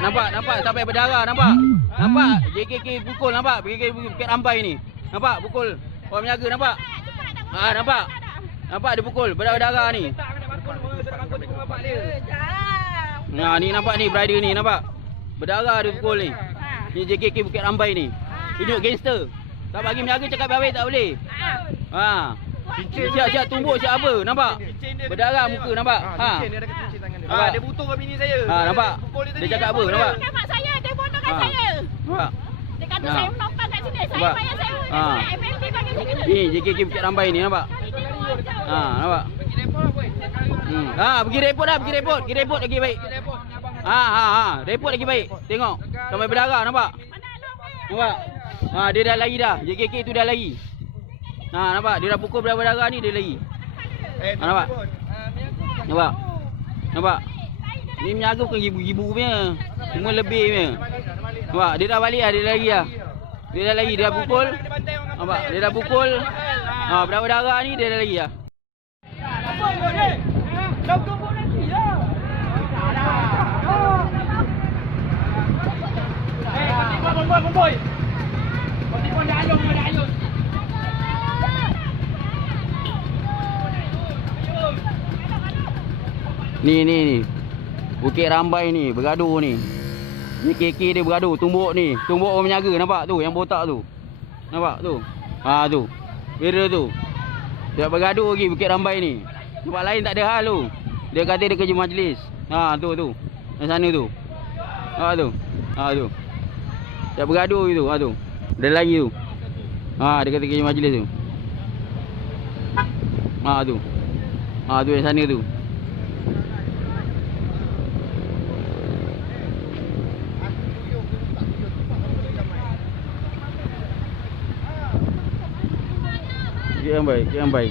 Nampak sampai berdarah, nampak. Nampak JKK pukul, nampak. JKK Bukit Rambai ni. Nampak pukul orang menjaga, nampak. Nampak. Nampak dia pukul berdarah ni. Nah, ni nampak ni brother ni, nampak. Berdarah dia pukul ni. Ni JKK Bukit Rambai ni. Tunjuk gangster. Tak bagi menjaga cakap baik tak boleh. Siap tumbuk siap apa, nampak. Berdarah muka, nampak. Dia butuh ke bini saya. Nampak. Dia cakap apa, nampak. Mak saya, dia bodohkan saya. Nampak. Dia kata saya menopang kat sini. Saya bayar saya. FMP bagi saya. Ni JKK Bukit Rambai ni, nampak. Nampak. Pergi report dah, pergi report lagi baik. Report lagi baik. Tengok. Sampai berdarah, nampak. Nampak. Dia dah lari dah. JKK tu dah lari. Nampak. Dia dah pukul berdarah ni, dia lari. Nampak. Nampak. Nampak. Ni menjaga bukan gibu-gibu punya. Semua lebih punya. Nampak. Dia dah balik dah, dia lari dah. Dia dah lari, dia dah pukul. Nampak. Dia dah pukul. Berdarah ni dia dah lari dah. Apa kau ni? Kau tumbuk nanti lah. Boy. Kau dah ayun, dah ayun. Ni. Bukit Rambai ni, bergaduh ni. Ni KK dia bergaduh, tumbuk ni. Tumbuk orang menjaga, nampak tu, yang botak tu. Nampak tu. Tu. Bira tu. Dia bergaduh lagi Bukit Rambai ni. Tempat lain tak ada hal tu. Dia kata dia kerja majlis. Tu. Yang sana tu. Nampak tu. Tu. Dia bergaduh gitu, tu. Dia lagi tu. Dia kata kerja majlis tu. Tu. Tu yang sana tu. Bukit Rambai.